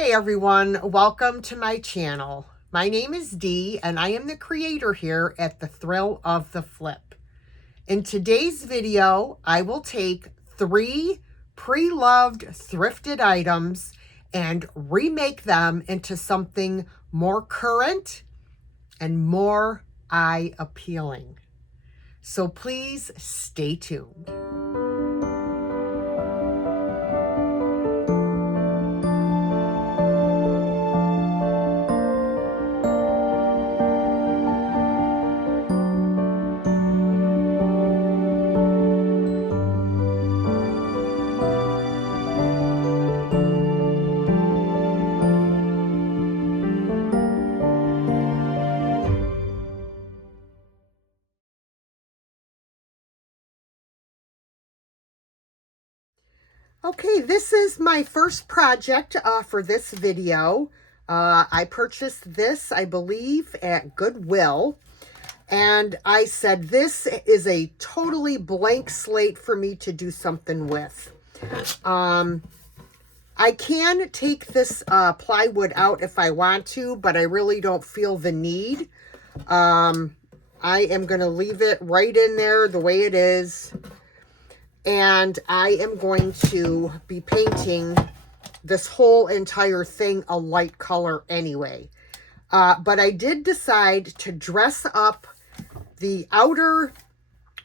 Hey everyone, welcome to my channel. My name is Dee and I am the creator here at the Thrill of the Flip. In today's video, I will take 3 pre-loved thrifted items and remake them into something more current and more eye-appealing. So please stay tuned. Okay, this is my first project for this video. I purchased this, I believe, at Goodwill. And I said, this is a totally blank slate for me to do something with. I can take this plywood out if I want to, but I really don't feel the need. I am going to leave it right in there the way it is. And I am going to be painting this whole entire thing a light color anyway. But I did decide to dress up the outer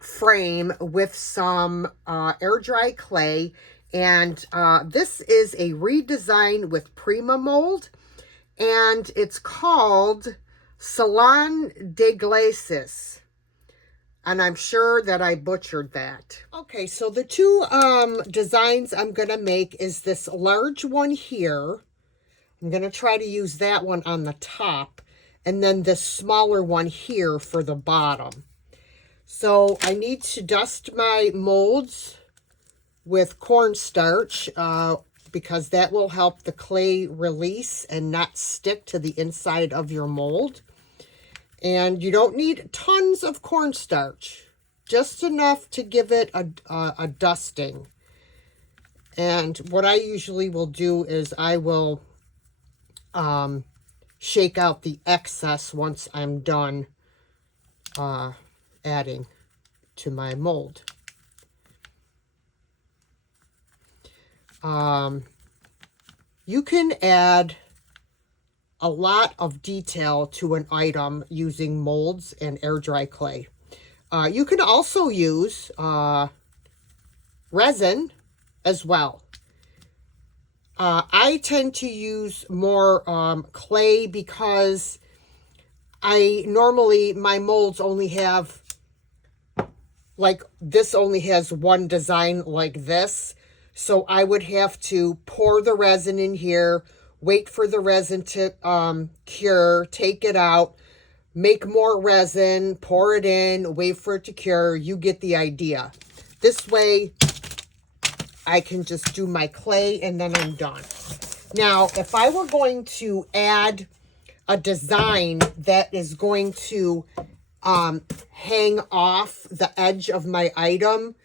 frame with some air dry clay. And this is a redesign with Prima Mold. And it's called Salon de Glaces. And I'm sure that I butchered that. Okay, so the two designs I'm going to make is this large one here. I'm going to try to use that one on the top. And then this smaller one here for the bottom. So I need to dust my molds with cornstarch because that will help the clay release and not stick to the inside of your mold. And you don't need tons of cornstarch, just enough to give it a dusting. And what I usually will do is I will shake out the excess once I'm done adding to my mold. You can add a lot of detail to an item using molds and air dry clay. You can also use resin as well. I tend to use more clay because my molds only have, like this only has one design like this. So I would have to pour the resin in here, wait for the resin to cure, take it out, make more resin, pour it in, wait for it to cure. You get the idea. This way, I can just do my clay and then I'm done. Now, if I were going to add a design that is going to hang off the edge of my item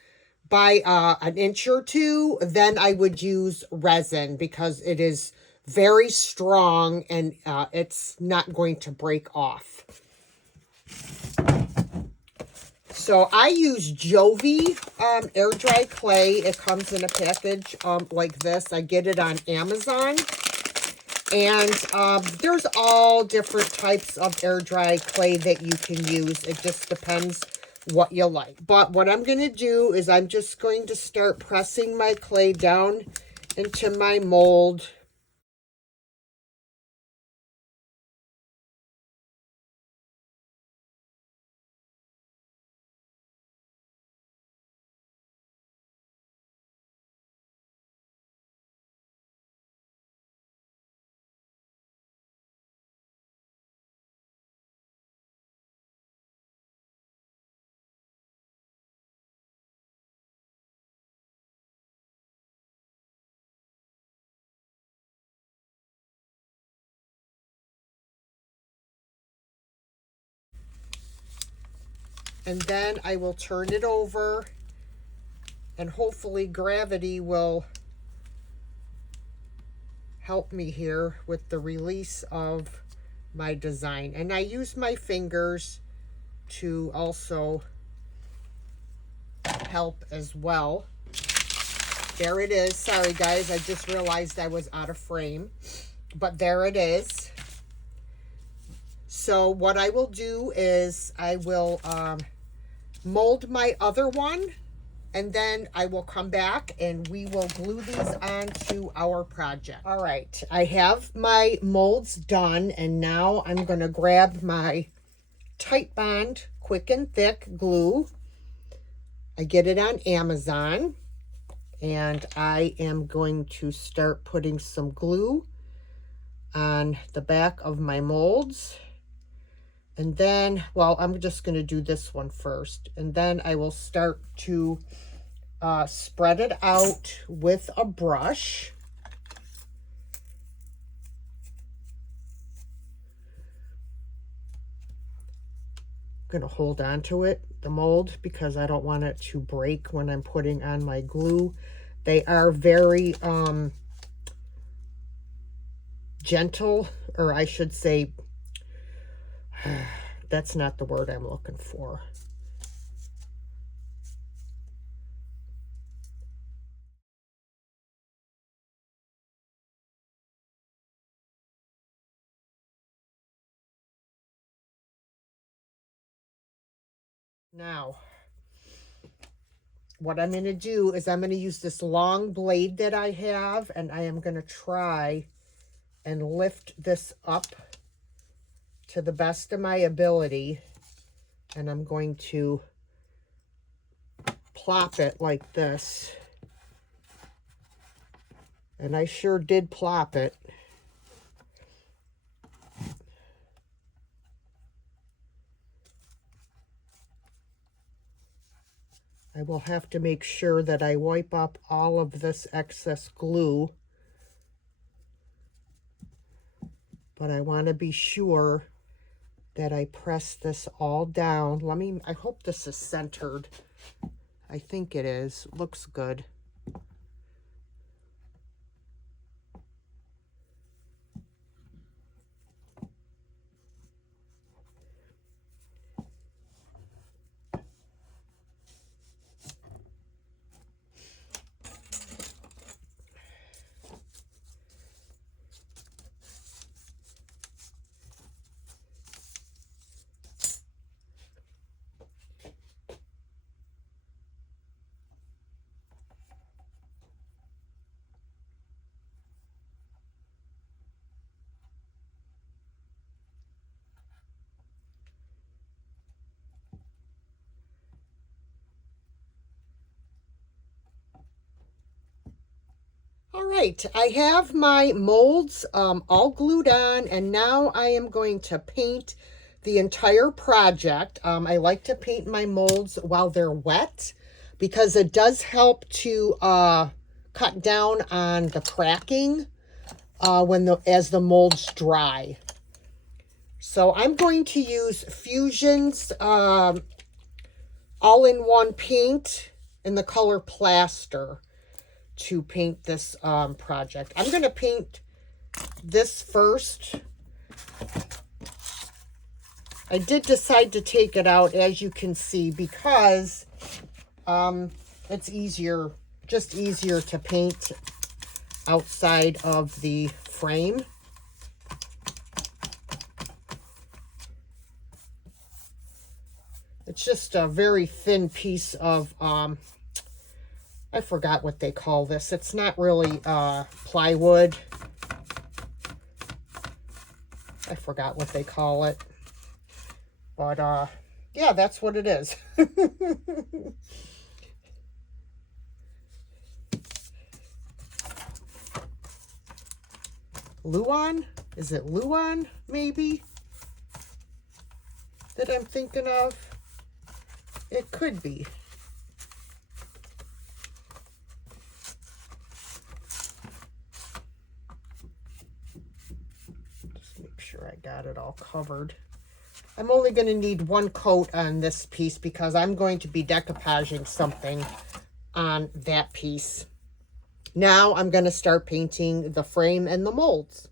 by an inch or two, then I would use resin because it is very strong and it's not going to break off. So I use Jovi air dry clay. It comes in a package like this. I get it on Amazon. And there's all different types of air dry clay that you can use. It just depends what you like. But what I'm going to do is I'm just going to start pressing my clay down into my mold. And then I will turn it over and hopefully gravity will help me here with the release of my design. And I use my fingers to also help as well. There it is. Sorry guys, I just realized I was out of frame, but there it is. So what I will do is I will mold my other one, and then I will come back and we will glue these onto our project. All right, I have my molds done, and now I'm going to grab my Titebond Quick and Thick glue. I get it on Amazon, and I am going to start putting some glue on the back of my molds. And then, well, I'm just going to do this one first, and then I will start to spread it out with a brush. I'm going to hold on to it, the mold, because I don't want it to break when I'm putting on my glue. They are very gentle, or I should say, that's not the word I'm looking for. Now, what I'm going to do is I'm going to use this long blade that I have, and I am going to try and lift this up to the best of my ability, and I'm going to plop it like this. And I sure did plop it. I will have to make sure that I wipe up all of this excess glue, but I want to be sure that I press this all down. I hope this is centered. I think it is. Looks good. All right, I have my molds all glued on, and now I am going to paint the entire project. I like to paint my molds while they're wet because it does help to cut down on the cracking as the molds dry. So I'm going to use Fusion's all-in-one paint in the color Plaster to paint this project. I'm going to paint this first. I did decide to take it out, as you can see, because it's easier, just easier to paint outside of the frame. It's just a very thin piece of I forgot what they call this. It's not really plywood. I forgot what they call it. But, yeah, that's what it is. Luan? Is it Luan, maybe? That I'm thinking of? It could be. I got it all covered. I'm only going to need one coat on this piece because I'm going to be decoupaging something on that piece. Now I'm going to start painting the frame and the molds.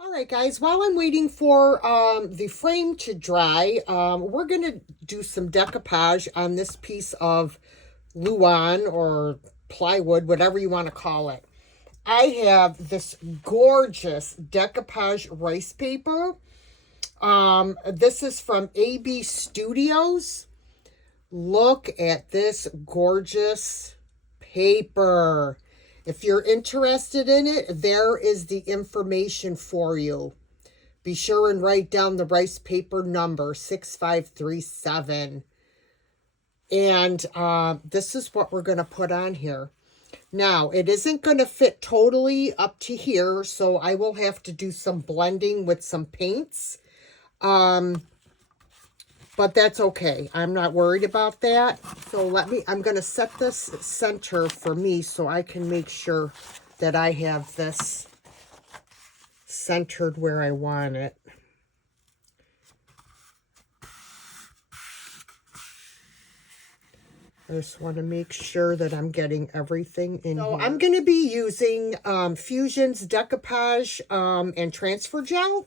Alright guys, while I'm waiting for the frame to dry, we're going to do some decoupage on this piece of luan or plywood, whatever you want to call it. I have this gorgeous decoupage rice paper. This is from AB Studios. Look at this gorgeous paper. If you're interested in it, there is the information for you. Be sure and write down the rice paper number, 6537. And this is what we're going to put on here. Now, it isn't going to fit totally up to here, so I will have to do some blending with some paints. But that's okay. I'm not worried about that. So I'm going to set this center for me so I can make sure that I have this centered where I want it. I just want to make sure that I'm getting everything in here. I'm going to be using Fusion's Decoupage and Transfer Gel.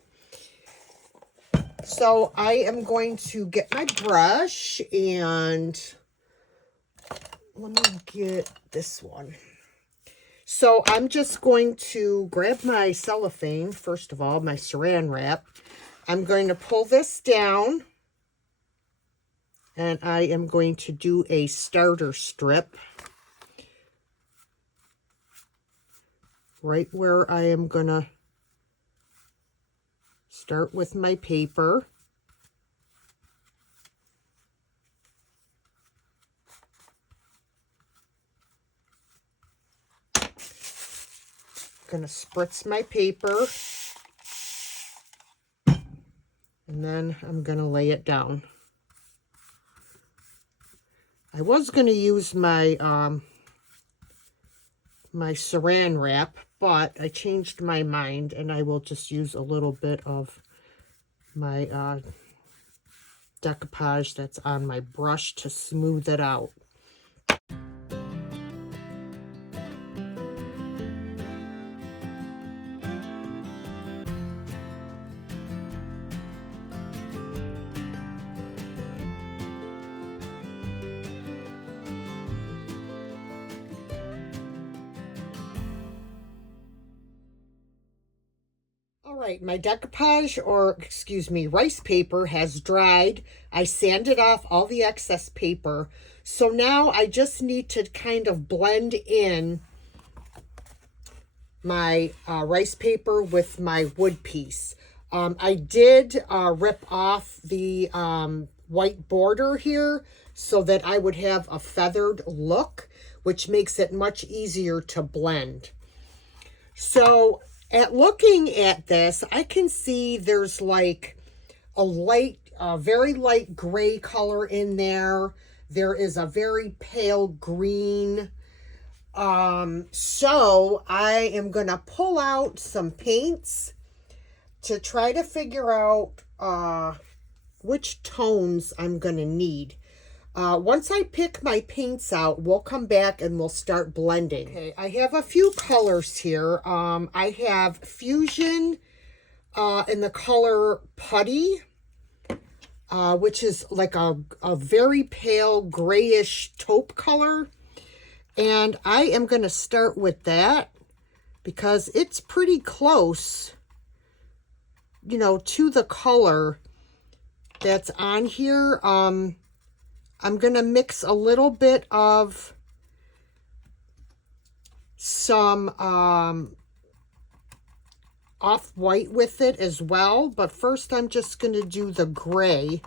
So I am going to get my brush and let me get this one. So I'm just going to grab my cellophane, first of all, my saran wrap. I'm going to pull this down and I am going to do a starter strip right where I am going to start with my paper. Going to spritz my paper. And then I'm going to lay it down. I was going to use my my saran wrap, but I changed my mind and I will just use a little bit of my decoupage that's on my brush to smooth it out. Alright, my decoupage, or excuse me, rice paper has dried. I sanded off all the excess paper. So now I just need to kind of blend in my rice paper with my wood piece. I did rip off the white border here so that I would have a feathered look, which makes it much easier to blend. So at looking at this, I can see there's like a very light gray color in there. There is a very pale green. So I am going to pull out some paints to try to figure out which tones I'm going to need. Once I pick my paints out, we'll come back and we'll start blending. Okay, I have a few colors here. I have Fusion in the color Putty, which is like a very pale grayish taupe color. And I am going to start with that because it's pretty close, you know, to the color that's on here. I'm going to mix a little bit of some off-white with it as well. But first I'm just going to do the gray.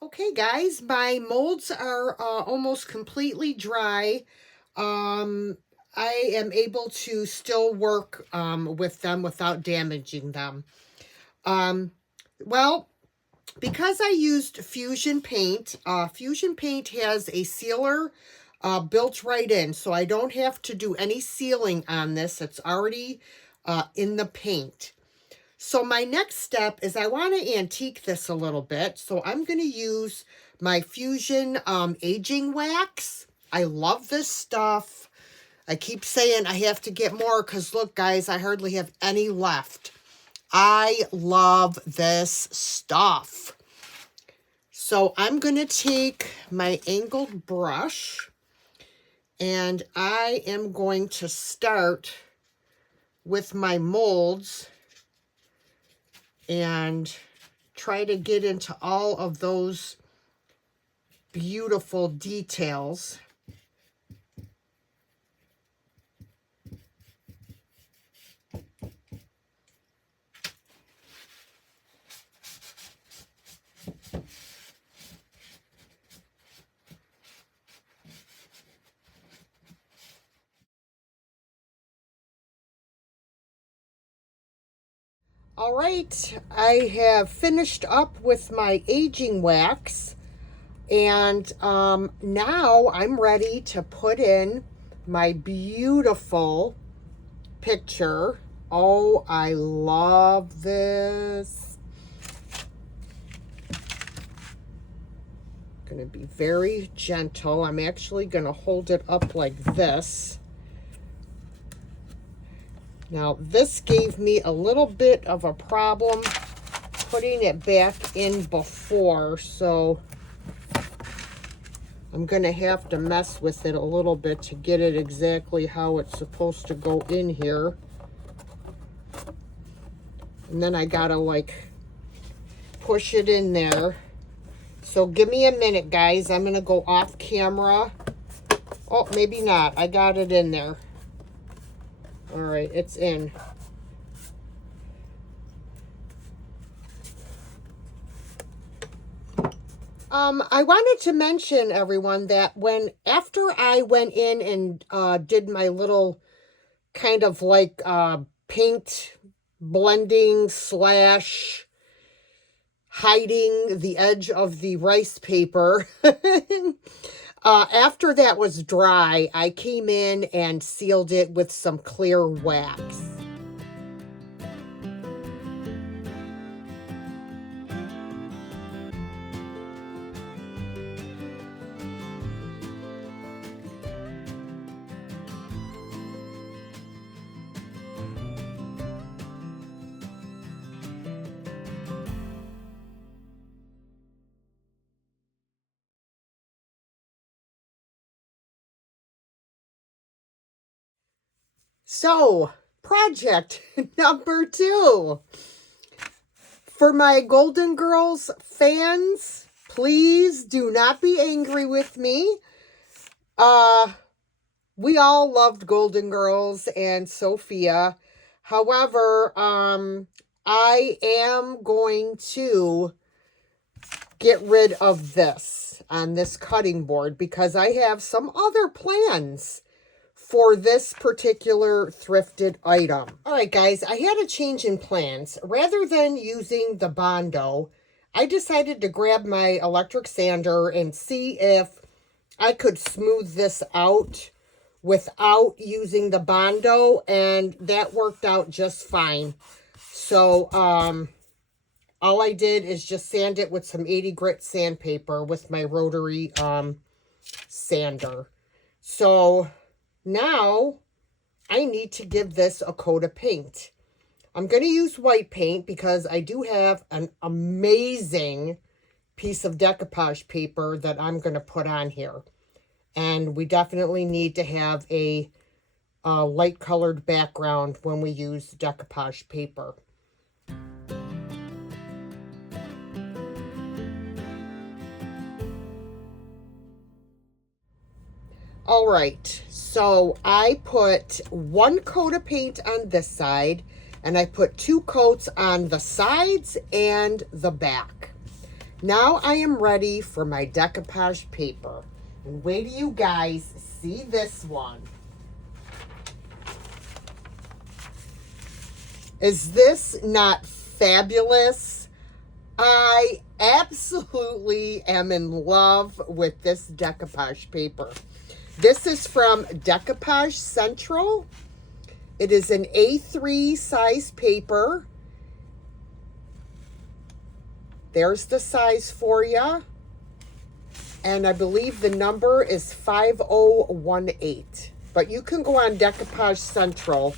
Okay, guys, my molds are almost completely dry. I am able to still work with them without damaging them. Well, because I used Fusion Paint, Fusion Paint has a sealer built right in, so I don't have to do any sealing on this. It's already in the paint. So my next step is I want to antique this a little bit. So I'm going to use my Fusion aging wax. I love this stuff. I keep saying I have to get more because look, guys, I hardly have any left. I love this stuff. So I'm going to take my angled brush and I am going to start with my molds and try to get into all of those beautiful details. All right, I have finished up with my aging wax, and now I'm ready to put in my beautiful picture. Oh, I love this. Going to be very gentle. I'm actually going to hold it up like this. Now, this gave me a little bit of a problem putting it back in before, so I'm going to have to mess with it a little bit to get it exactly how it's supposed to go in here. And then I got to, like, push it in there. So give me a minute, guys. I'm going to go off camera. Oh, maybe not. I got it in there. All right, it's in. I wanted to mention, everyone, that after I went in and did my little kind of like paint blending / hiding the edge of the rice paper, after that was dry, I came in and sealed it with some clear wax. So, project number 2. For my Golden Girls fans, please do not be angry with me. We all loved Golden Girls and Sophia. However, I am going to get rid of this on this cutting board because I have some other plans for this particular thrifted item. All right, guys, I had a change in plans. Rather than using the Bondo, I decided to grab my electric sander and see if I could smooth this out without using the Bondo, and that worked out just fine. So, all I did is just sand it with some 80 grit sandpaper with my rotary sander. So now I need to give this a coat of paint. I'm going to use white paint because I do have an amazing piece of decoupage paper that I'm going to put on here. And we definitely need to have a light colored background when we use decoupage paper. All right, so I put 1 coat of paint on this side, and I put 2 coats on the sides and the back. Now I am ready for my decoupage paper. And wait till you guys see this one. Is this not fabulous? I absolutely am in love with this decoupage paper. This is from Decoupage Central. It is an A3 size paper. There's the size for you. And I believe the number is 5018. But you can go on Decoupage Central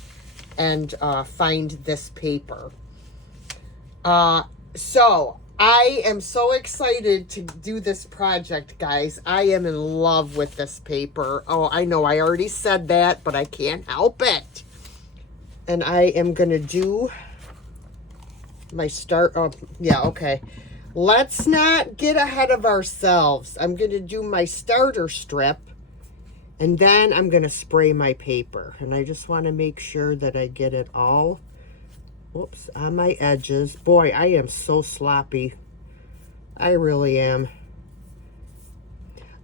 and find this paper. So I am so excited to do this project, guys. I am in love with this paper. Oh, I know I already said that, but I can't help it. And I am going to do my start. Oh, yeah, okay. Let's not get ahead of ourselves. I'm going to do my starter strip. And then I'm going to spray my paper. And I just want to make sure that I get it all, whoops, on my edges. Boy, I am so sloppy. I really am.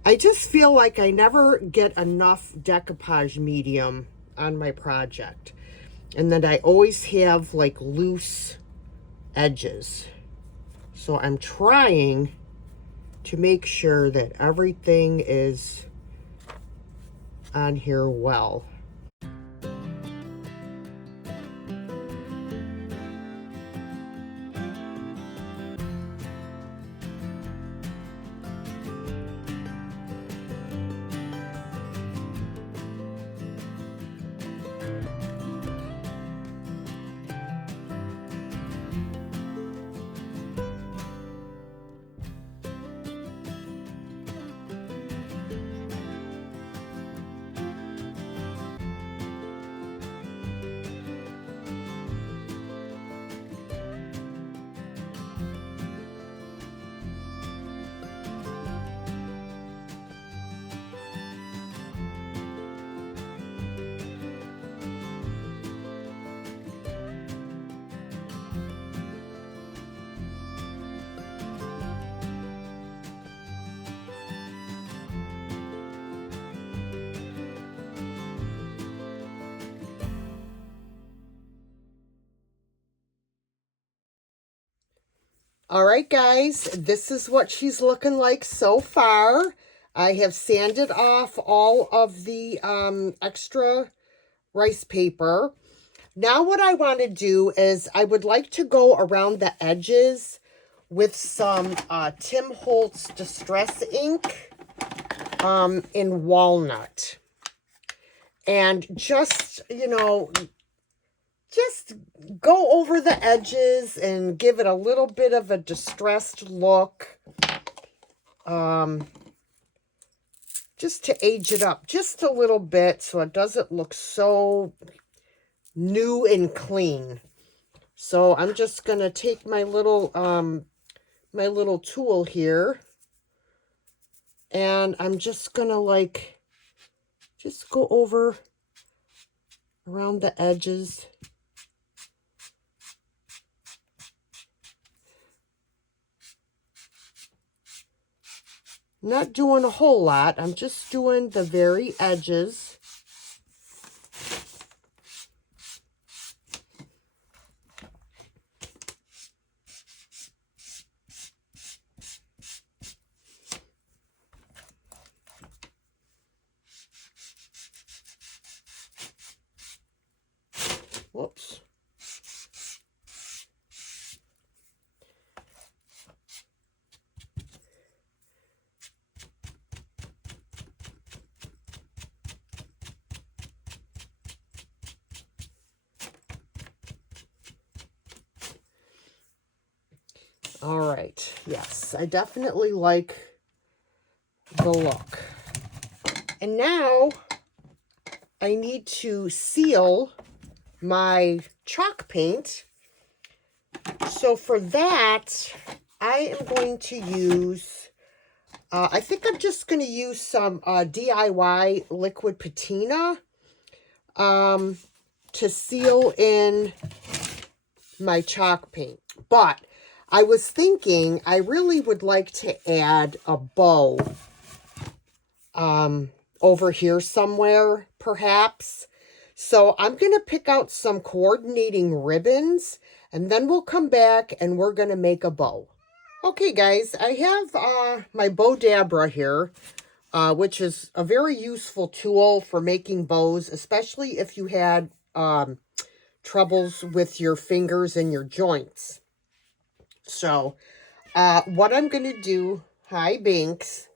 I just feel like I never get enough decoupage medium on my project. And then I always have like loose edges. So I'm trying to make sure that everything is on here well. All right, guys, this is what she's looking like so far. I have sanded off all of the extra rice paper. Now what I want to do is I would like to go around the edges with some Tim Holtz Distress ink in walnut. And just, you know, just go over the edges and give it a little bit of a distressed look. Just to age it up just a little bit so it doesn't look so new and clean. So I'm just going to take my little tool here, and I'm just going to just go over around the edges. Not doing a whole lot. I'm just doing the very edges. Whoops. All right. Yes, I definitely like the look. And now I need to seal my chalk paint. So for that, I am going to use, I think I'm just going to use some DIY liquid patina to seal in my chalk paint. But I was thinking I really would like to add a bow over here somewhere, perhaps. So I'm going to pick out some coordinating ribbons, and then we'll come back and we're going to make a bow. Okay, guys, I have my Bow Dabra here, which is a very useful tool for making bows, especially if you had troubles with your fingers and your joints. So what I'm going to do, hi Binks,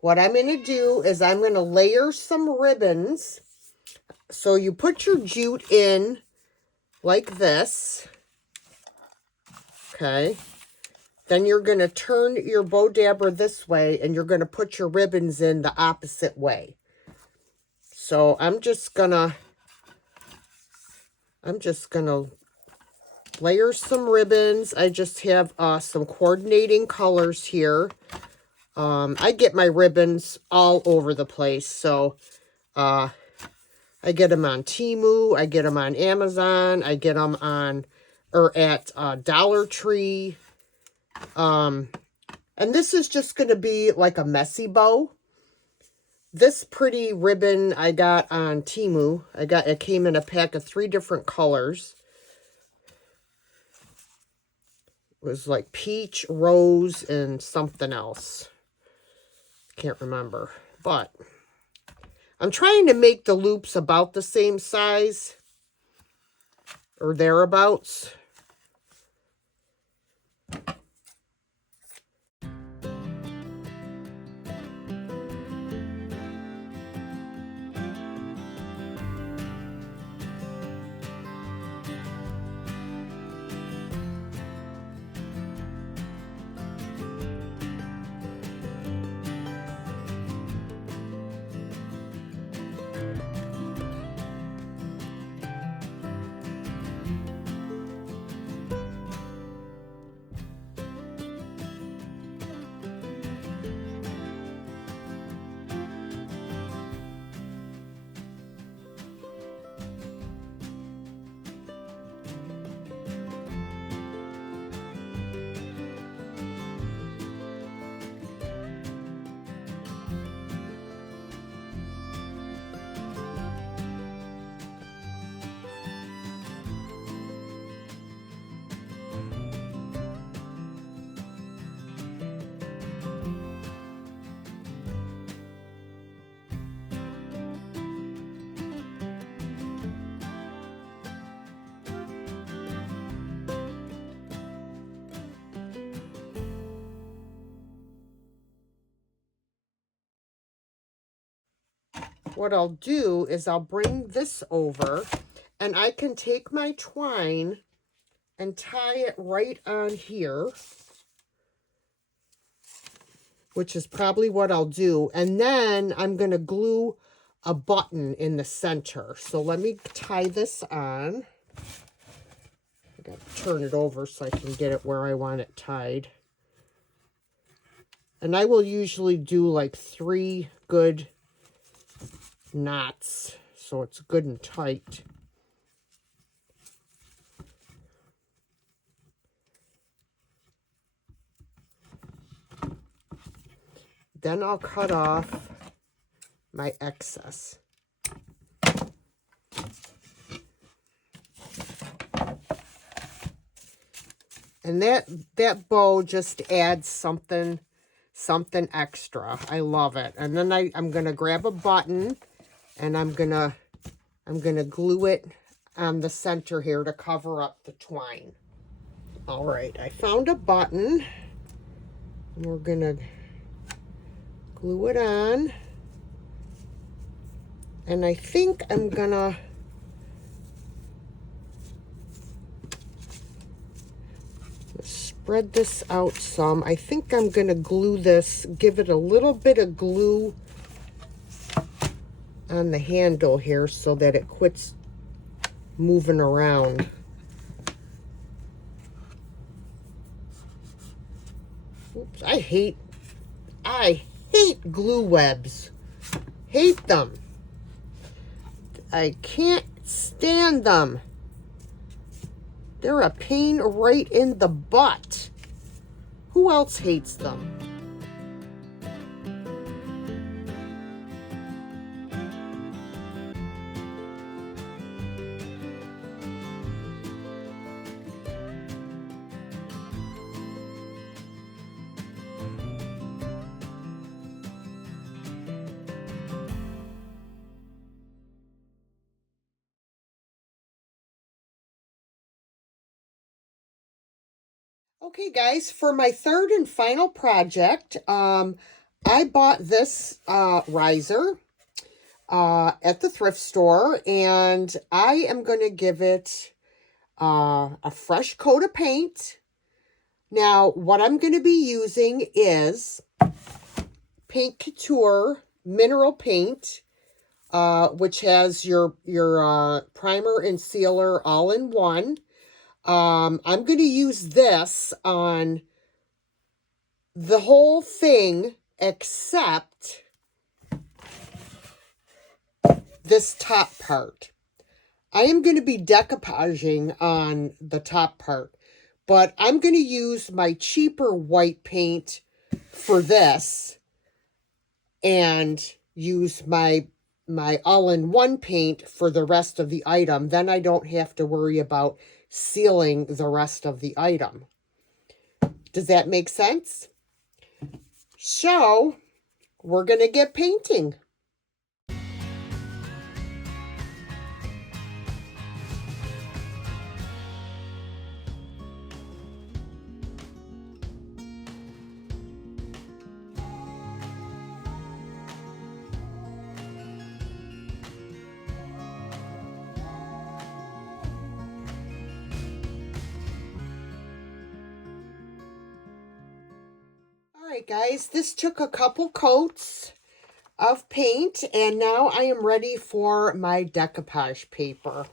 what I'm going to do is I'm going to layer some ribbons. So you put your jute in like this, okay? Then you're going to turn your Bow Dabra this way, and you're going to put your ribbons in the opposite way. So I'm just going to layer some ribbons. I just have some coordinating colors here. I get my ribbons all over the place, so I get them on Temu, I get them on Amazon, I get them on, or at Dollar Tree. And this is just going to be like a messy bow. This pretty ribbon I got on Temu. It came in a pack of 3 different colors. It was like peach, rose, and something else. Can't remember. But I'm trying to make the loops about the same size or thereabouts. What I'll do is I'll bring this over, and I can take my twine and tie it right on here, which is probably what I'll do. And then I'm going to glue a button in the center. So let me tie this on. I got to turn it over so I can get it where I want it tied. And I will usually do like 3 good knots so it's good and tight. Then I'll cut off my excess. And that bow just adds something extra. I love it. And then I'm gonna grab a button, and I'm gonna glue it on the center here to cover up the twine. All right, I found a button, and we're gonna glue it on. And I think I'm gonna spread this out some. I think I'm gonna glue this, give it a little bit of glue on the handle here so that it quits moving around. Oops, I hate glue webs. Hate them. I can't stand them. They're a pain right in the butt. Who else hates them? Okay, guys, for my third and final project, I bought this riser at the thrift store, and I am going to give it a fresh coat of paint. Now, what I'm going to be using is Paint Couture mineral paint, which has your primer and sealer all in one. I'm going to use this on the whole thing except this top part. I am going to be decoupaging on the top part, but I'm going to use my cheaper white paint for this and use my all-in-one paint for the rest of the item. Then I don't have to worry about sealing the rest of the item. Does that make sense? So, we're going to get painting. Alright guys, this took a couple coats of paint, and now I am ready for my decoupage paper.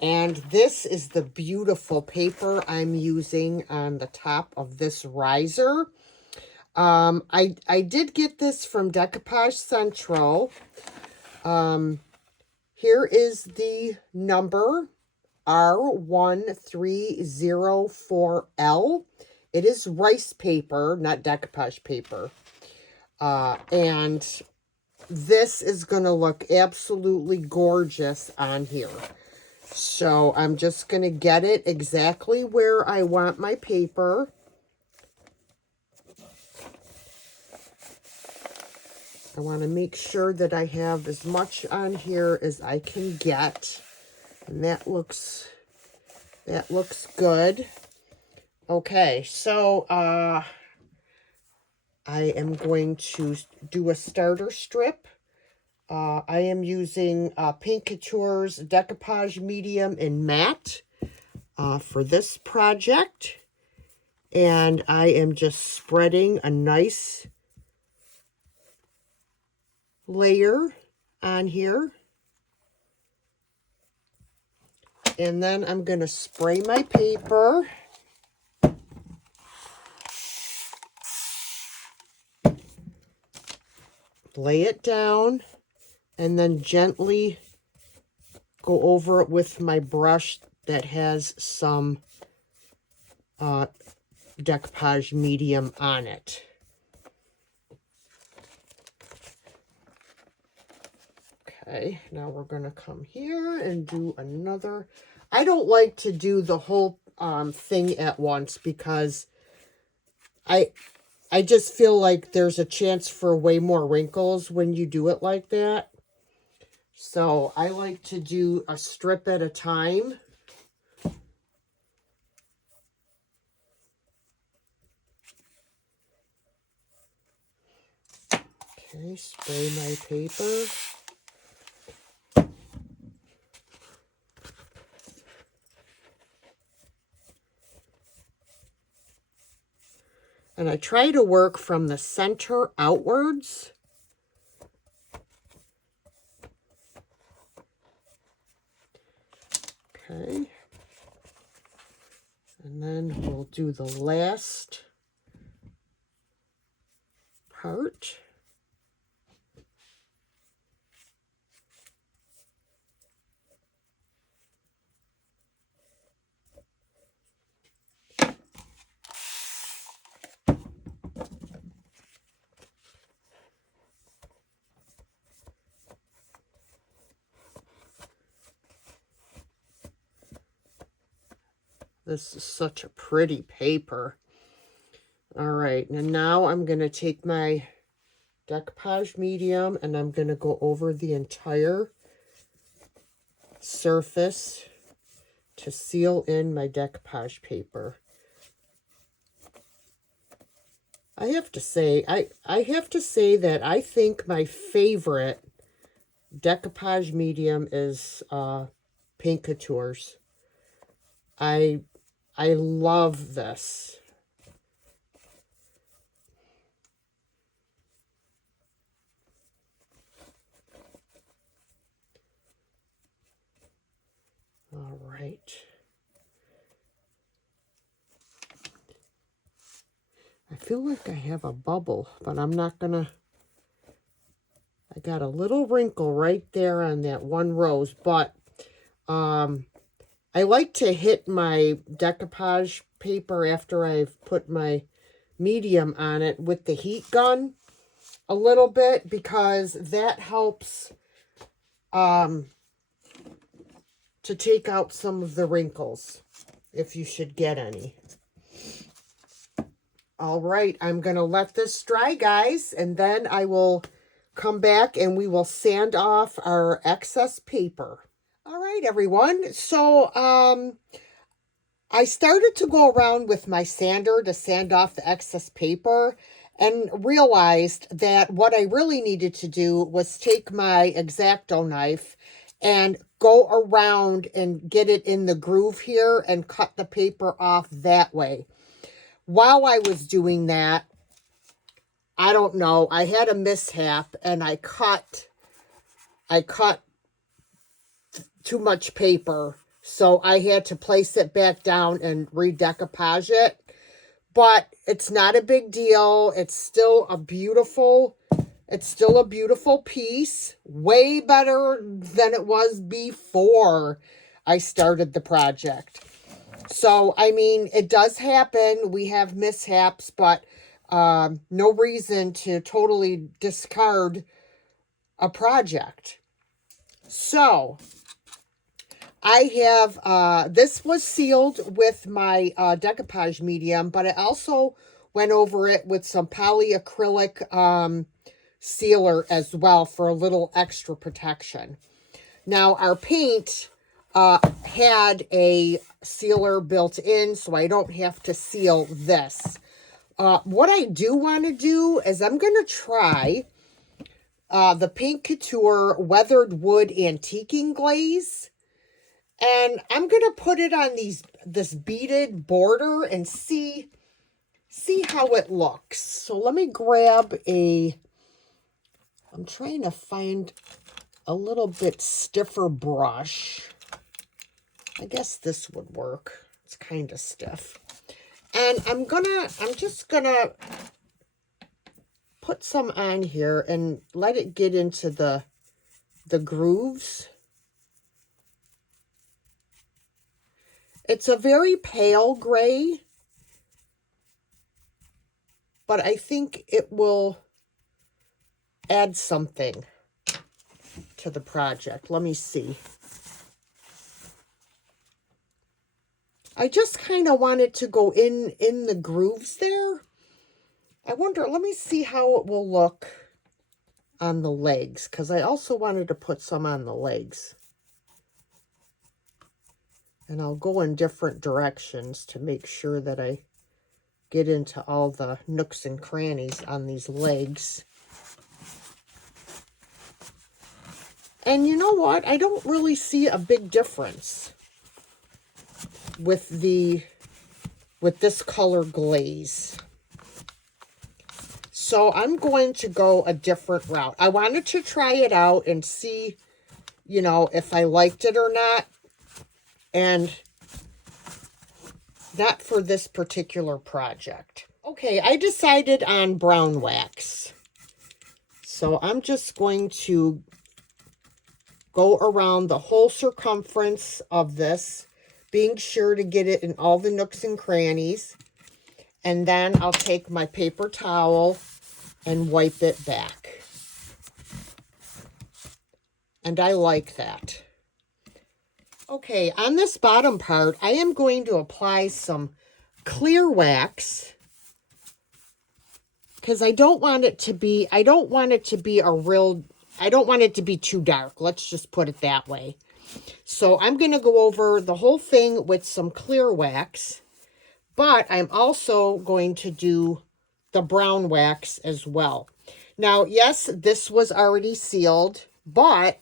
And this is the beautiful paper I'm using on the top of this riser. I did get this from Decoupage Central. Here is the number R1304L. It is rice paper, not decoupage paper. And this is going to look absolutely gorgeous on here. So I'm just going to get it exactly where I want my paper. I want to make sure that I have as much on here as I can get. And that looks good. Okay, so I am going to do a starter strip. I am using Paint Couture's Decoupage Medium in Matte for this project. And I am just spreading a nice layer on here. And then I'm going to spray my paper. Lay it down, and then gently go over it with my brush that has some decoupage medium on it. Okay, now we're going to come here and do another. I don't like to do the whole thing at once because I just feel like there's a chance for way more wrinkles when you do it like that. So I like to do a strip at a time. Okay, spray my paper. And I try to work from the center outwards. Okay. And then we'll do the last part. This is such a pretty paper. All right, and now I'm going to take my decoupage medium and I'm going to go over the entire surface to seal in my decoupage paper. I have to say that I think my favorite decoupage medium is Paint Couture's. I love this. All right. I feel like I have a bubble, but I'm not gonna. I got a little wrinkle right there on that one rose, but I like to hit my decoupage paper after I've put my medium on it with the heat gun a little bit, because that helps to take out some of the wrinkles, if you should get any. All right, I'm going to let this dry, guys, and then I will come back and we will sand off our excess paper. All right, everyone. So, I started to go around with my sander to sand off the excess paper and realized that what I really needed to do was take my X-Acto knife and go around and get it in the groove here and cut the paper off that way. While I was doing that, I don't know, I had a mishap and I cut too much paper. So I had to place it back down and redecoupage it. But it's not a big deal. It's still a beautiful piece. Way better than it was before I started the project. So, I mean, it does happen. We have mishaps, but no reason to totally discard a project. So, I have, this was sealed with my decoupage medium, but I also went over it with some polyacrylic sealer as well for a little extra protection. Now, our paint had a sealer built in, so I don't have to seal this. What I do want to do is I'm going to try the Paint Couture Weathered Wood Antiquing Glaze. And I'm going to put it on this beaded border and see how it looks. So let me grab I'm trying to find a little bit stiffer brush. I guess this would work. It's kind of stiff. And I'm just gonna put some on here and let it get into the grooves. It's a very pale gray, but I think it will add something to the project. Let me see. I just kind of wanted to go in the grooves there. I wonder, let me see how it will look on the legs, because I also wanted to put some on the legs. And I'll go in different directions to make sure that I get into all the nooks and crannies on these legs. And you know what? I don't really see a big difference with this color glaze. So I'm going to go a different route. I wanted to try it out and see, you know, if I liked it or not. And not for this particular project. Okay, I decided on brown wax. So I'm just going to go around the whole circumference of this, being sure to get it in all the nooks and crannies. And then I'll take my paper towel and wipe it back. And I like that. Okay, on this bottom part, I am going to apply some clear wax because I don't want it to be too dark. Let's just put it that way. So I'm going to go over the whole thing with some clear wax, but I'm also going to do the brown wax as well. Now, yes, this was already sealed, but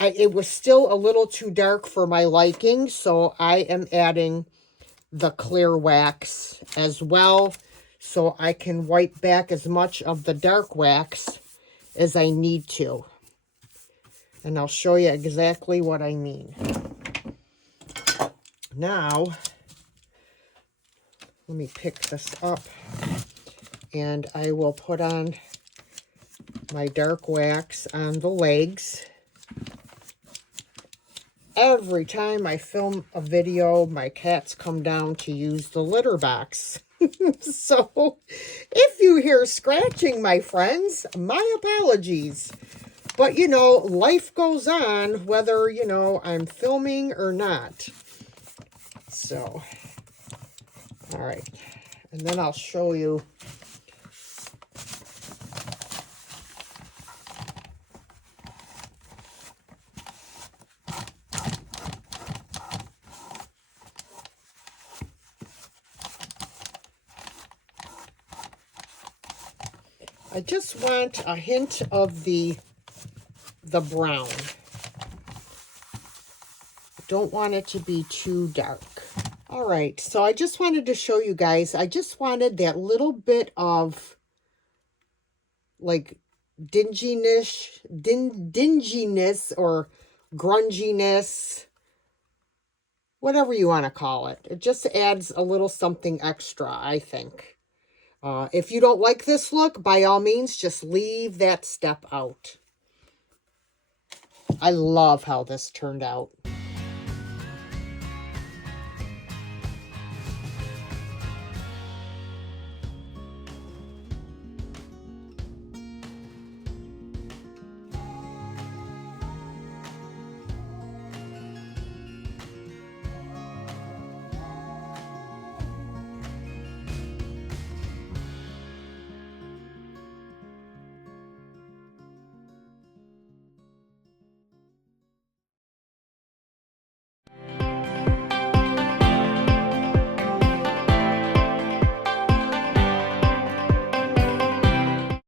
it was still a little too dark for my liking, so I am adding the clear wax as well, so I can wipe back as much of the dark wax as I need to. And I'll show you exactly what I mean. Now, let me pick this up, and I will put on my dark wax on the legs. Every time I film a video, my cats come down to use the litter box. So, if you hear scratching, my friends, my apologies. But, you know, life goes on whether, you know, I'm filming or not. So, all right. And then I'll show you. I just want a hint of the brown. I don't want it to be too dark. All right, so I just wanted to show you guys, I just wanted that little bit of like dinginess or grunginess, whatever you want to call it. It just adds a little something extra, I think. If you don't like this look, by all means, just leave that step out. I love how this turned out.